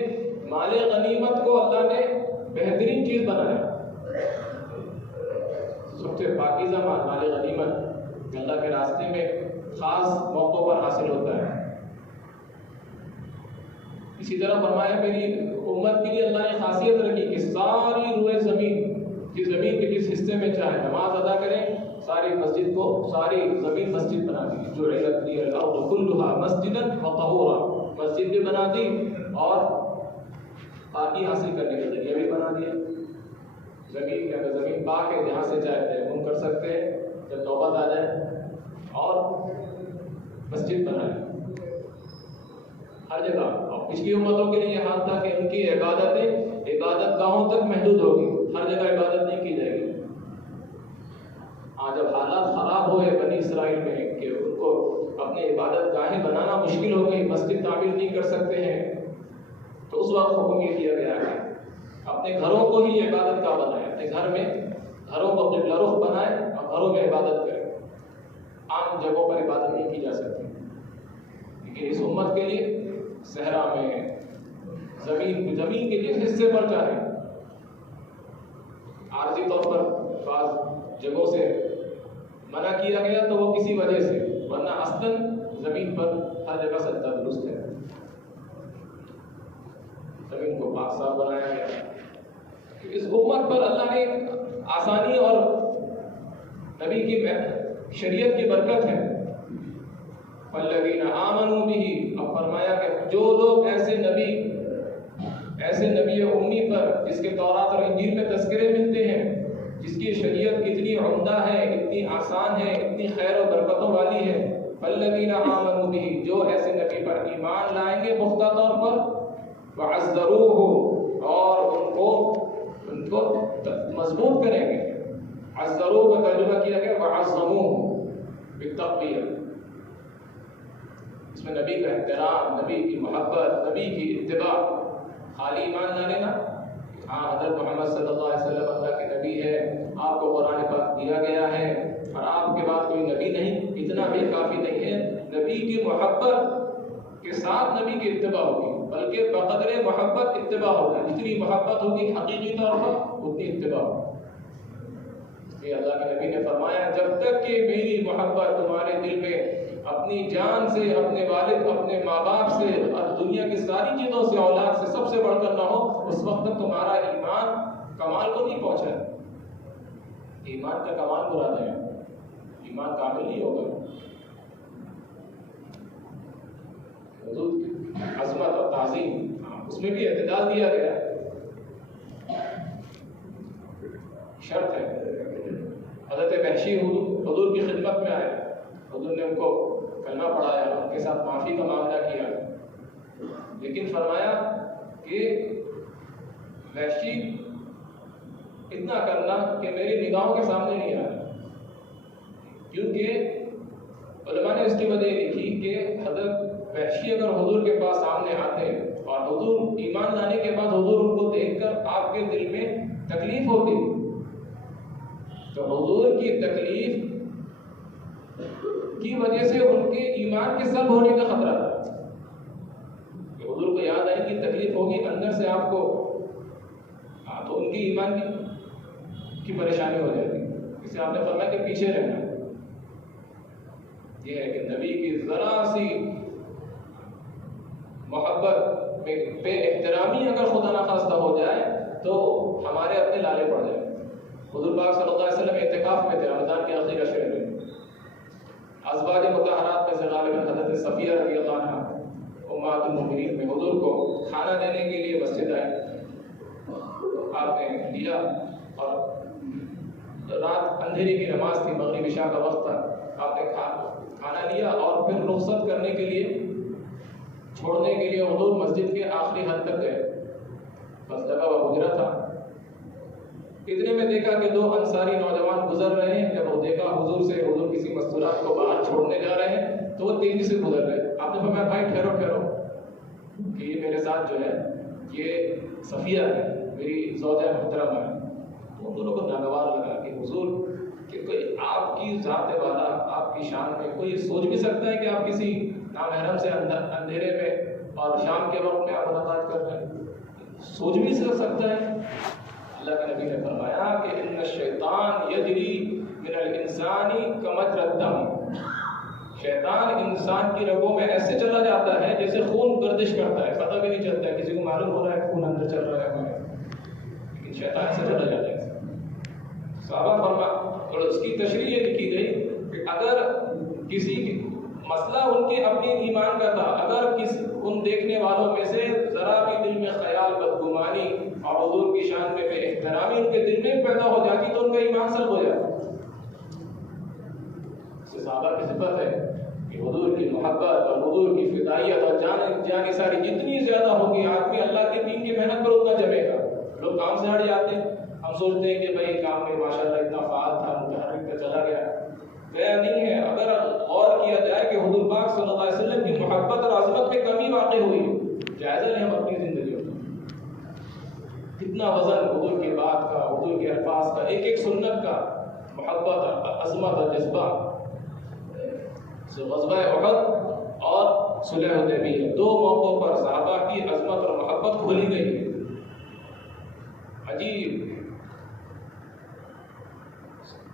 مال غنیمت کو اللہ نے بہترین چیز بنایا. سب سے پاکیزہ مال غنیمت اللہ کے راستے میں خاص موقعوں پر حاصل ہوتا ہے. اسی طرح فرمایا میری امت کے لیے اللہ نے خاصیت رکھی کہ ساری روئے زمین کی زمین کے جس حصے میں چاہے نماز ادا کریں، ساری مسجد کو، ساری زمین مسجد بنا دی. جو جعلت لی الارض کلھا مسجدا وطہورا، مسجد بھی بنا دی اور پاکی حاصل کرنے کا ذریعہ بھی بنا دیا. زمین کے اندر زمین پاک ہے، جہاں سے چاہے تیمم کر سکتے ہیں جب نوبت آ جائے، اور مسجد بنائے ہر جگہ. اور پچھلی امتوں کے لیے یہ حال تھا کہ ان کی عبادتیں عبادت گاہوں تک محدود ہوگی، ہر جگہ عبادت نہیں کی جائے گی. جب حالات خراب ہوئے بنی اسرائیل میں کہ ان کو اپنے عبادت گاہیں بنانا مشکل ہو گئی، مسجد تعمیر نہیں کر سکتے ہیں، تو اس وقت حکم یہ دیا گیا ہے اپنے گھروں کو ہی عبادت کا بنائے، اپنے گھر میں گھروں کو قبلہ رخ بنائے اور گھروں میں عبادت کرے. عام جگہوں پر عبادت نہیں کی جا سکتی. لیکن اس امت کے لیے صحرا میں زمین کے جس حصے پر چاہے، عارضی طور پر بعض جگہوں سے منع کیا گیا تو وہ کسی وجہ سے، ورنہ اصلاً زمین پر ہر جگہ سجدہ درست ہے. زمین کو پاک صاف بنایا گیا. اس امت پر اللہ نے آسانی اور نبی کی شریعت کی برکت ہے. والذین آمنوا بہ، اب فرمایا کہ جو لوگ ایسے نبی امی پر جس کے تورات اور انجیل میں تذکرے ملتے ہیں، جس کی شریعت اتنی عمدہ ہے، اتنی آسان ہے، اتنی خیر و برکتوں والی ہے، والذین آمنوا بہ، جو ایسے نبی پر ایمان لائیں گے پختہ طور پر، وعزروہ، اور ان کو مضبوط کریں گے. عزروہ کا ترجمہ کیا گیا وعظموہ بالتقویہ. اس میں نبی کا احترام، نبی کی محبت، نبی کی اتباع. خالی ایمان لانے نا، ہاں حضرت محمد صلی اللہ علیہ وسلم اللہ کے نبی ہے، آپ کو قرآن پاک دیا گیا ہے اور آپ کے بعد کوئی نبی نہیں، اتنا بھی کافی نہیں ہے. نبی کی محبت کے ساتھ نبی کی اتباع ہوگی، بلکہ بقدر محبت اتباع ہوگی. جتنی محبت ہوگی حقیقی طور پر اتنی اتباع ہوگی. اللہ کے نبی نے فرمایا جب تک کہ میری محبت تمہارے دل میں اپنی جان سے، اپنے والد، اپنے ماں باپ سے اور دنیا کی ساری چیزوں سے، اولاد سے سب سے بڑھ کر نہ ہو، اس وقت تک تمہارا ایمان کمال کو نہیں پہنچا. ایمان کا کمال مراد ہے، ایمان کامل نہیں ہوگا. حدود کی عظمت اور تعظیم، اس میں بھی اعتدال دیا گیا، شرط ہے. حضرت وحشی حضور کی خدمت میں آئے، حضور نے ان کو کلمہ پڑھایا، ان کے ساتھ معافی کا معاملہ کیا، لیکن فرمایا کہ وحشی اتنا کرنا کہ میری نگاہوں کے سامنے نہیں آ رہا. کیونکہ علماء نے اس کی وجہ لکھی کہ حضرت وحشی اگر حضور کے پاس سامنے آتے اور حضور ایمان لانے کے بعد حضور ان کو دیکھ کر آپ کے دل میں تکلیف ہوتی، تو حضور کی تکلیف کی وجہ سے ان کے ایمان کے سلب ہونے کا خطرہ تھا. کہ حضور کو یاد آئے کہ تکلیف ہوگی اندر سے آپ کو، تو ان کی ایمان کی پریشانی ہو جاتی. اس سے آپ نے فرمایا کہ پیچھے رہنا. یہ ہے کہ نبی کی ذرا سی محبت میں بے احترامی اگر خدا نخواستہ ہو جائے تو ہمارے اپنے لالے پڑ جائیں. حضور پاک صلی اللہ علیہ وسلم اعتکاف میں تھے رمضان کے آخری عشرے میں. ازواج مطہرات میں سے غالباً حضرت صفیہ رضی اللہ عنہا امہات المؤمنین میں حضور کو کھانا دینے کے لیے مسجد آئے. آپ نے دیا اور رات اندھیری کی نماز تھی، مغرب عشاء کا وقت تھا. آپ نے کھانا لیا اور پھر رخصت کرنے کے لیے، چھوڑنے کے لیے حضور مسجد کے آخری حد تک گئے. بس لگا ہوا گزرا تھا، اتنے میں دیکھا کہ دو انصاری نوجوان گزر رہے ہیں. جب وہ دیکھا حضور سے، حضور کسی مستورات کو باہر چھوڑنے جا رہے ہیں تو وہ تیزی سے گزر گئے. آپ نے فرمایا بھائی ٹھہرو کہ یہ میرے ساتھ جو ہے یہ صفیہ ہے، میری زوجہ محترمہ ہے. تو ان دونوں کو ناگوار لگا کہ حضور کہ کوئی آپ کی ذات والا، آپ کی شان میں کوئی یہ سوچ بھی سکتا ہے کہ آپ کسی نامحرم سے اندھیرے میں اور شام کے وقت میں آپ ملاقات کر رہے ہیں؟ سوچ بھی سکتا ہے. اللہ کے نبی نے فرمایا کہ ان الشیطان یجری من الانسان کمجرى الدم. شیطان انسان کی رگوں میں ایسے چلا جاتا ہے جیسے خون گردش کرتا ہے، پتہ بھی نہیں چلتا ہے، کسی کو معلوم ہو رہا ہے خون اندر چل رہا ہے، لیکن شیطان ایسے چلا جاتا ہے. صحابہ فرما اور اس کی تشریح یہ لکھی گئی کہ اگر کسی مسئلہ ان کے اپنے ایمان کا تھا، اگر ان دیکھنے والوں میں سے ذرا بھی دل میں خیال، بدگمانی اور حضور کی شان میں بے احترامی ان کے دل میں پیدا ہو جاتی تو ان کا ایمان سلب ہو جاتا. اس سے صحابہ کی صفت ہے کہ حضور کی محبت اور حضور کی فدائیت اور جان ساری جتنی زیادہ ہوگی، آدمی اللہ کے دین کی محنت پر اتنا جمے گا. لوگ کام سے ہٹ جاتے ہیں، ہم سوچتے ہیں کہ بھائی کام میں ماشاءاللہ اتنا فعال تھا، متحرک پہ چلا گیا نہیں ہے. اگر غور کیا جائے کہ حضور پاک صلی اللہ علیہ وسلم کی محبت اور عظمت میں کمی واقع ہوئی، جائزہ لیں ہم اپنی زندگیوں میں. کتنا وزن حضور کی بات کا، حضور کے الفاظ کا، ایک ایک سنت کا، محبت اور عظمت اور جذبہ. غزوہ احد اور صلح حدیبیہ دو موقعوں پر صحابہ کی عظمت اور محبت کھولی گئی. عجیب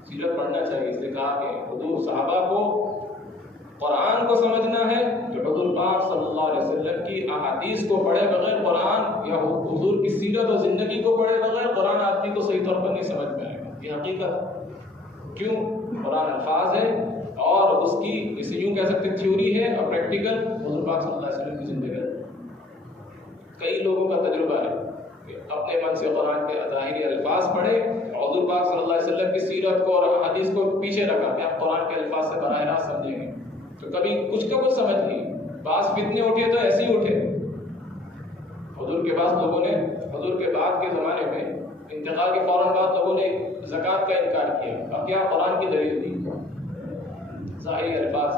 سیرت پڑھنا چاہیے. اس نے کہا کہ حضور صحابہ کو قرآن کو سمجھنا ہے جو حضور پاک صلی اللہ علیہ وسلم کی احادیث کو پڑھے بغیر قرآن، یا حضور کی سیرت اور زندگی کو پڑھے بغیر قرآن آدمی کو صحیح طور پر نہیں سمجھ میں آئے گا. یہ حقیقت. کیوں؟ قرآن الفاظ ہے اور اس کی اسے یوں کہہ سکتے تھیوری ہے اور پریکٹیکل حضور پاک صلی اللہ علیہ وسلم کی زندگی ہے۔ کئی لوگوں کا تجربہ ہے کہ اپنے من سے قرآن کے ظاہری الفاظ پڑھے، حضور پاک صلی اللہ علیہ وسلم کی سیرت کو اور حدیث کو پیچھے رکھا کہ آپ قرآن کے الفاظ سے براہ راست سمجھیں گے، تو کبھی کچھ کا کچھ سمجھ نہیں، بعض فتنے اٹھے تو ایسے ہی اٹھے۔ حضور کے پاس لوگوں نے، حضور کے بعد کے زمانے میں انتقال کے فوراً بعد لوگوں نے زکوٰۃ کا انکار کیا۔ اب کیا قرآن کی دلیل دی؟ ظاہری الفاظ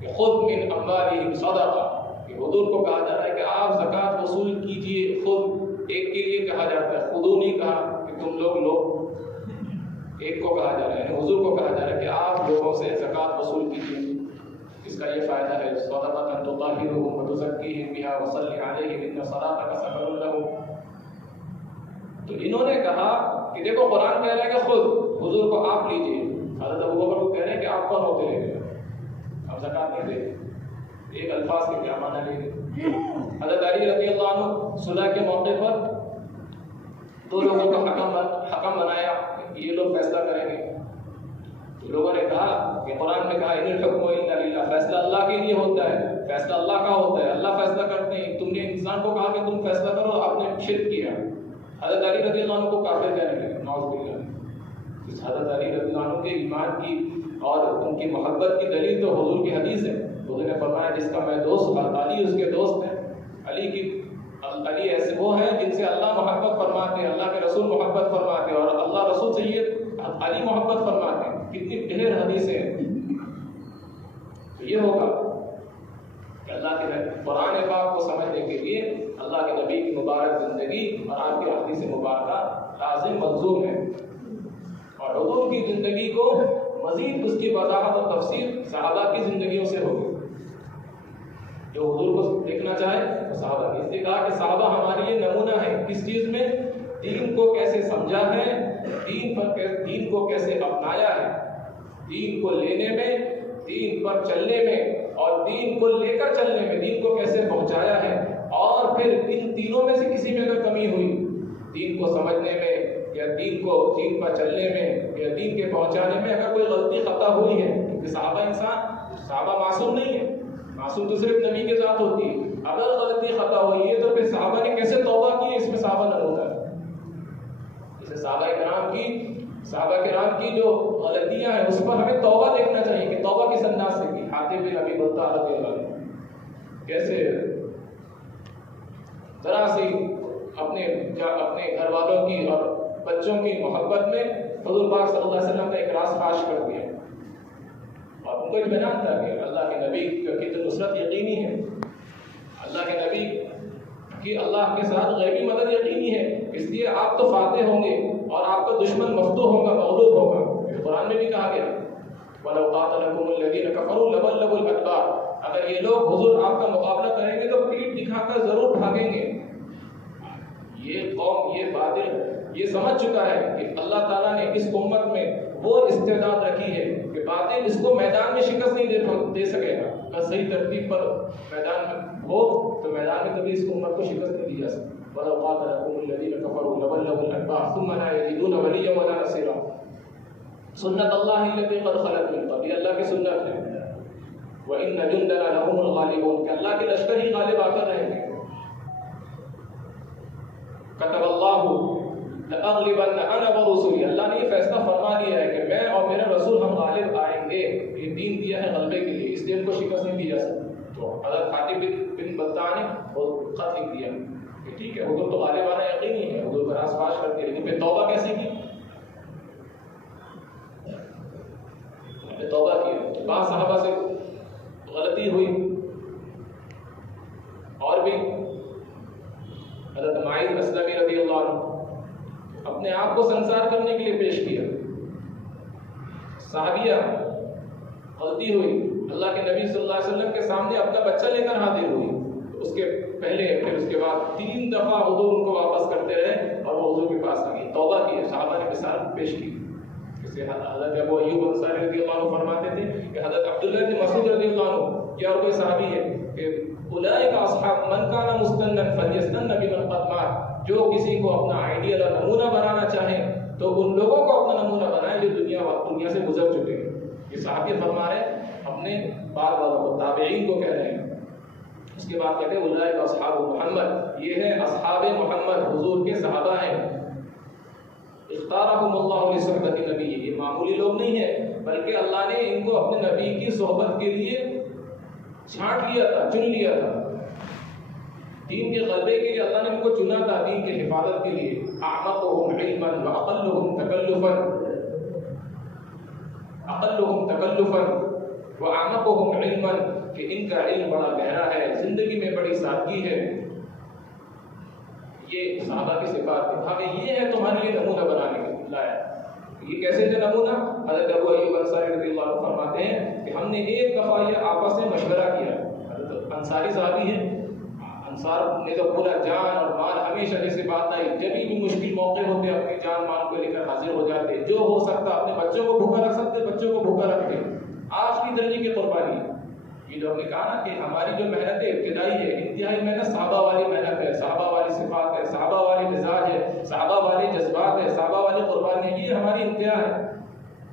کہ خود من اموالہم صدقہ، کہ حضور کو کہا جا رہا ہے کہ آپ زکوٰۃ وصول کیجئے، خود ایک کے لیے کہا جاتا ہے، خودو نہیں کہا کہ تم لوگ لو، ایک کو کہا جا رہا ہے، حضور کو کہا جا رہا ہے کہ آپ لوگوں سے زکوٰۃ وصول کیجئے۔ اس کا یہ فائدہ ہے صدقۃ تطہرھم وتزکیھم بھا وصلی علیہم ان صلاتک سکن لھم۔ تو انہوں نے کہا کہ دیکھو قرآن کہہ رہا ہے کہ خود حضور کو آپ لیجئے، حضرت ابوبکر کو کہہ رہے ہیں کہ آپ کون ہوتے لے گئے، ہم زکوٰۃ نہیں دیں، ایک الفاظ کے کیا معنی لے گئے۔ حضرت علی رضی اللہ عنہ صلح کے موقع پر دو لوگوں کا حکم بنایا، یہ لوگ فیصلہ کریں گے، تو لوگوں نے کہا کہ قرآن میں کہا ان الحکم الا للہ، فیصلہ اللہ کے لیے ہوتا ہے، فیصلہ اللہ کا ہوتا ہے، اللہ فیصلہ کرتے ہیں، تم نے انسان کو کہا کہ تم فیصلہ کرو، آپ نے شرک کیا۔ حضرت علی رضی اللہ عنہ کو کافر کہنے لگے، نعوذ باللہ۔ اس حضرت علی رضی اللہ عنہ کے ایمان کی اور ان کی محبت کی دلیل تو حضور کی حدیث ہے۔ حضور نے فرمایا جس کا میں دوست، علی اس کے دوست ہیں، علی ایسے وہ ہیں جن سے اللہ محبت فرماتے ہیں، اللہ کے رسول محبت فرماتے ہیں، اور اللہ رسول سے یہ علی محبت فرماتے ہیں۔ کتنی ڈھیر حدیثیں ہیں۔ تو یہ ہوگا کہ اللہ کے قرآن پاک کو سمجھنے کے لیے اللہ کے نبی کی مبارک زندگی اور آپ کی حدیث مبارکہ لازم منظور ہے، اور حضور کی زندگی کو مزید اس کی وضاحت اور تفسیر صحابہ کی زندگیوں سے ہوگی۔ جو حضور کو دیکھنا چاہے وہ صحابہ کی، اس لیے کہا کہ صحابہ ہمارے لیے نمونہ ہے، کس چیز میں؟ دین کو کیسے سمجھا ہے، دین کو کیسے اپنایا ہے، دین کو لینے میں، دین پر چلنے میں، اور دین کو لے کر چلنے میں، دین کو کیسے پہنچایا ہے، اور پھر ان تینوں میں سے کسی میں اگر کمی ہوئی، دین کو سمجھنے میں یا دین پر چلنے میں یا دین کے پہنچانے میں اگر کوئی غلطی خطا ہوئی ہے، کیونکہ صحابہ معصوم نہیں ہے، معصوم تو صرف نبی کے ذات ہوتی ہے، اگر غلطی خطا ہوئی ہے تو پھر صحابہ نے کیسے توبہ کی، اس میں صحابہ نہ ہوتا ہے۔ جیسے صحابہ کرام کی جو غلطیاں ہیں اس پر ہمیں توبہ دیکھنا چاہیے کہ توبہ کس انداز سے کی۔ حاتم بن ابی بلتع رضی اللہ عنہ کیسے ذرا سی اپنے گھر والوں کی اور بچوں کی محبت میں حضور پاک صلی اللہ علیہ وسلم کا ایک راز فاش کر دیا، اور ان کو اطمینان تھا کہ اللہ کے نبی کی تو نصرت یقینی ہے، اللہ کے نبی کی اللہ کے ساتھ غیبی مدد یقینی ہے، اس لیے آپ تو فاتح ہوں گے اور آپ کا دشمن مفتوح ہوگا، مغلوب ہوگا۔ قرآن میں بھی کہا گیا وَلَوْ قَاتَلَكُمُ الَّذِينَ كَفَرُوا لَوَلَّوُا الْأَدْبَارَ، اگر یہ لوگ حضور آپ کا مقابلہ کریں گے تو پیٹھ دکھا کر ضرور بھاگیں گے۔ یہ قوم، یہ باطل یہ سمجھ چکا ہے کہ اللہ تعالیٰ نے اس امت میں وہ استعداد رکھی ہے کہ باطل اس کو میدان میں شکست نہیں دے سکے گا، اگر صحیح ترتیب پر میدان میں ہو تو میدان میں کبھی اس امت کو شکست نہیں دی جا سکتی۔ وَلَوْ قَاتَلَكُمُ الَّذِينَ كَفَرُوا لَوَلَّوُا الْأَدْبَارَ ثُمَّ لَا يَجِدُونَ وَلِيًّا وَلَا نَصِيرًا۔ سنت اللہ التي قد خلت من قبل، یہ اللہ کی سنت ہے۔ وَإِنَّ جُندَنَا لَهُمُ الْغَالِبُونَ، کہ اللہ کے لشکر ہی غالب آ کر رہیں گے۔ كتب اللہ لأغلبن انا ورسلی، اللہ نے یہ فیصلہ فرما لیا ہے کہ میں اور میرا رسول ہم غالب آئیں گے، یہ دین دیا ہے غلبے کے لیے، اس دین کو شکست نہیں دی جا سکتی۔ تو حضرت حاتم بن بلتع نے خط لکھ دیا کہ ٹھیک ہے حضور تو غالب آنا یقینی ہے، حضور کا راز فاش کرتے، لیکن پھر توبہ کیسے کی؟ توبہ کی، بعض صحابہ سے غلطی ہوئی، اور بھی حضرت معاذ اسلمی رضی اللہ عنہ اپنے آپ کو سنسار کرنے کے لیے پیش کیا، صحابیہ غلطی ہوئی، اللہ کے نبی صلی اللہ علیہ وسلم کے سامنے اپنا بچہ لے کر حاضر ہوئی، اس کے پہلے پھر اس کے بعد 3 دفعہ حضور ان کو واپس کرتے رہے اور وہ حضور کے پاس آ گئی، توبہ کی، صحابہ نے مثال پیش کی۔ حضرت ابو ایوب انصاری رضی اللہ عنہ فرماتے تھے کہ حضرت عبداللہ بن مسعود رضی اللہ عنہ کیا اور کوئی صحابی ہے کہ اولئک اصحاب من کان مستنا فلیستن بمن قد مات، جو کسی کو اپنا آئیڈیل اور نمونہ بنانا چاہیں تو ان لوگوں کو اپنا نمونہ بنائیں جو دنیا سے گزر چکے ہیں۔ یہ صحابی فرما رہے ہیں اپنے بعد والوں کو، تابعین کو کہہ رہے ہیں. اس کے بعد کہتے ہیں اولئک اصحاب محمد، یہ ہے اصحاب محمد، حضور کے صحابہ ہیں. اختارهم اللہ لصحبت نبی، یہ معمولی لوگ نہیں ہیں بلکہ اللہ نے ان کو اپنے نبی کی صحبت کے لیے چھانٹ لیا تھا، چن لیا تھا. دین کے غلبے کے لیے اللہ نے ان کو چنا تھا، دین کی حفاظت کے لیے. اعمقهم علما واقلهم تکلفا، اقلهم تکلفا واعمقهم علما، کہ ان کا علم بڑا گہرا ہے، زندگی میں بڑی سادگی ہے. یہ صحابہ کی صفات ہے. ہمیں یہ ہے تمہارے لیے نمونہ بنانے کے لایا. یہ کیسے تھے نمونہ؟ حضرت ابو ایوب انصاری رضی اللہ عنہ فرماتے ہیں کہ ہم نے ایک دفعہ یہ آپس میں مشورہ کیا. حضرت انصاری صحابی ہیں، انصار نے تو پورا جان اور مال ہمیشہ جیسے بات آئی، جب بھی مشکل موقع ہوتے اپنی جان مال کو لے کر حاضر ہو جاتے. جو ہو سکتا اپنے بچوں کو بھوکا رکھ سکتے بچوں کو بھوکا رکھتے. آخری درجے کی قربانی. یہ لوگ نے کہا نا کہ ہماری جو محنت ابتدائی ہے، انتہائی محنت صحابہ والی محنت ہے، صحابہ والی صفات ہے، صحابہ والی مزاج ہے، صحابہ والی جذبات ہے، صحابہ والی قربانی ہے، یہ ہماری انتہا ہے.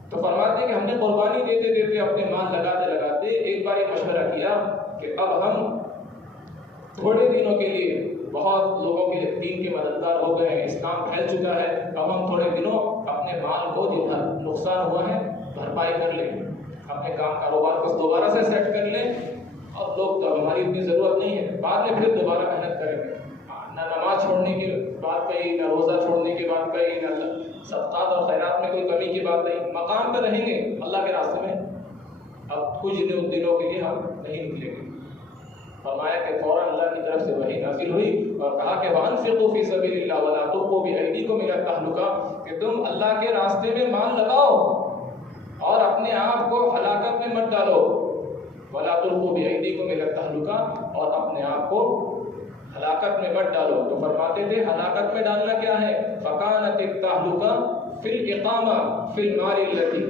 تو فرماتے ہیں کہ ہم نے قربانی دیتے دیتے اپنے مال لگاتے لگاتے ایک بار یہ مشورہ کیا کہ اب ہم تھوڑے دنوں کے لیے بہت لوگوں کے دین کے مددگار ہو گئے ہیں، اسلام پھیل چکا ہے، اب ہم تھوڑے دنوں اپنے مال کو جتنا نقصان ہوا ہے بھرپائی کر لیں، اپنے کاروبار کو دوبارہ سے سیٹ کر لیں، اور لوگ تو ہماری اتنی ضرورت نہیں ہے، بعد میں پھر دوبارہ محنت کریں گے. نہ نماز چھوڑنے کی بات کہی، نہ روزہ چھوڑنے کی بات کہی، نہ صدقات اور خیرات میں کوئی کمی کی بات نہیں. مقام پہ رہیں گے اللہ کے راستے میں. اب کچھ دنوں کے لیے ہم نہیں نکلیں گے. فرمایا کہ فوراً اللہ کی طرف سے وحی نازل ہوئی اور کہا کہ وَأَنفِقُوا فِي سَبِيلِ اللَّهِ وَلَا تُلْقُوا بِأَيْدِيكُمْ إِلَى التَّهْلُكَةِ، کہ تم اللہ کے راستے میں مال لگاؤ اور اپنے آپ کو ہلاکت میں مت ڈالو. وَلَا تُلْقُوا بِأَيْدِيكُمْ إِلَى التَّهْلُكَةِ، اور اپنے آپ کو ہلاکت میں مت ڈالو. تو فرماتے تھے ہلاکت میں ڈالنا کیا ہے؟ فَكَانَتِ التَّهْلُكَةُ فِي الْإِقَامَةِ فِي الْمَالِ الَّذِي،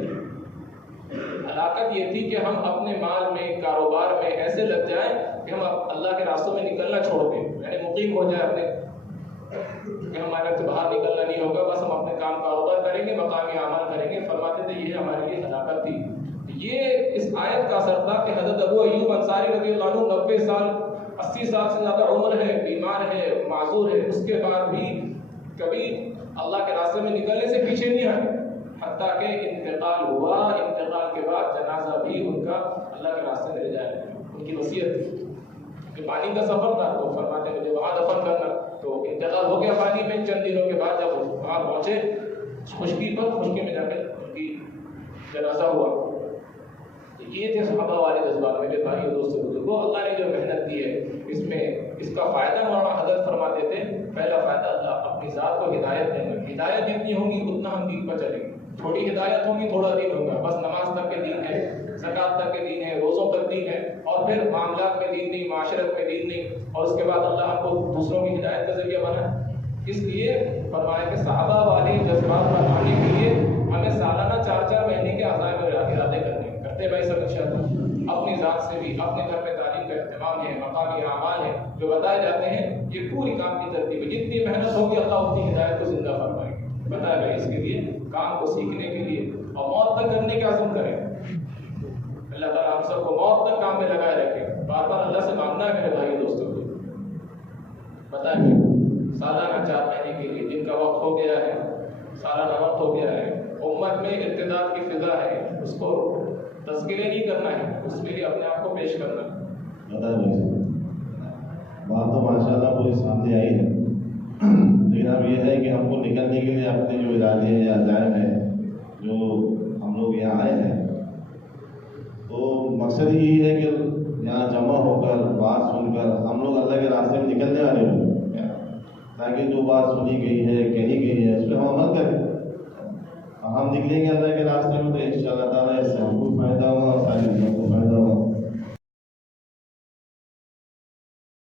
ہلاکت یہ تھی کہ ہم اپنے مال میں کاروبار میں ایسے لگ جائیں کہ ہم اللہ کے راستوں میں نکلنا چھوڑ دیں، یعنی مقیم ہو جائے اپنے، کہ ہمارے سے باہر نکلنا نہیں ہوگا، بس ہم اپنے کام کاروبار کریں گے، مقامی اعمال کریں گے. فرماتے تھے یہ ہمارے لیے ہلاکت تھی. یہ اس آیت کا اثر تھا کہ حضرت ابو ایوب انصاری رضی اللہ عنہ 90 سال 80 سال سے زیادہ عمر ہے، بیمار ہے، معذور ہے، اس کے بعد بھی کبھی اللہ کے راستے میں نکلنے سے پیچھے نہیں ہٹے، حتیٰ کہ انتقال ہوا. انتقال کے بعد جنازہ بھی ان کا اللہ کے راستے میں لے جایا گیا. ان کی وصیت تھی کہ پانی کا سفر تھا تو فرماتے مجھے وہاں دفن کرنا. تو انتقال ہو گیا پانی میں. چند دنوں کے بعد جب وہاں پہنچے خشکی پر، خشکی میں جا کے ان کی جنازہ ہوا. یہ تھے صحابہ والے جذبات. میرے بھائی اور دوستوں بزرگوں، اللہ نے جو محنت دی ہے اس میں اس کا فائدہ مولانا حضرت فرماتے تھے پہلا فائدہ اللہ اپنی ذات کو ہدایت دیں گے. ہدایت جتنی ہوگی اتنا ہم دین پر چلیں گے. تھوڑی ہدایت ہوگی تھوڑا دین ہوگا، بس نماز تک کے دین ہے، زکات تک کے دین ہے، روزوں تک دین ہے، اور پھر معاملات میں دین نہیں، معاشرت میں دین نہیں، اور اس کے بعد اللہ ہم کو دوسروں کی ہدایت کا ذریعہ بنا. اس لیے فرمایا کہ صحابہ والے جذبات پر آنے کے لیے ہمیں سالانہ 4 مہینے کے عزائم اور ارادے کرنے کرتے بھائی سب انشاءاللہ. اپنی ذات سے بھی، اپنے گھر میں تعلیم کا اہتمام ہے، مقامی اعمال ہیں جو بتائے جاتے ہیں، یہ پوری کام کی ترتیب ہے. جتنی محنت ہوگی اللہ اتنی ہدایت کو زندہ فرمائے گا. بتایا گیا اس کے لیے کام کو سیکھنے کے لیے اور موت تک کرنے کا عزم کریں. اللہ تعالیٰ ہم سب کو موت تک کام میں لگائے رکھے. بار بار اللہ سے مانگنا ہے میرے بھائی دوستوں کو. بتایا گیا سالانہ 4 مہینے کے لیے جن کا وقت ہو گیا ہے، سالانہ وقت ہو گیا ہے، امت میں ارتداد کی فضا ہے، اس کو تذکرے نہیں کرنا ہے، اس کے لیے اپنے آپ کو پیش کرنا ہے. بات تو ماشاء اللہ پوری سامنے آئی ہے، لیکن اب یہ ہے کہ ہم کو نکلنے کے لیے اپنے جو ارادے ہیں یا عزائم ہیں جو ہم لوگ یہاں آئے ہیں، تو مقصد یہی ہے کہ یہاں جمع ہو کر بات سن کر ہم لوگ اللہ کے راستے میں نکلنے والے ہوں، تاکہ جو بات سنی گئی ہے، کہی گئی ہے، اس پہ ہم عمل کریں. ہم نکلیں گے اللہ کے راستے میں تو انشاءاللہ تعالیٰ اس سے ہم کو فائدہ ہوگا اور ساری دنیا کو فائدہ ہوگا.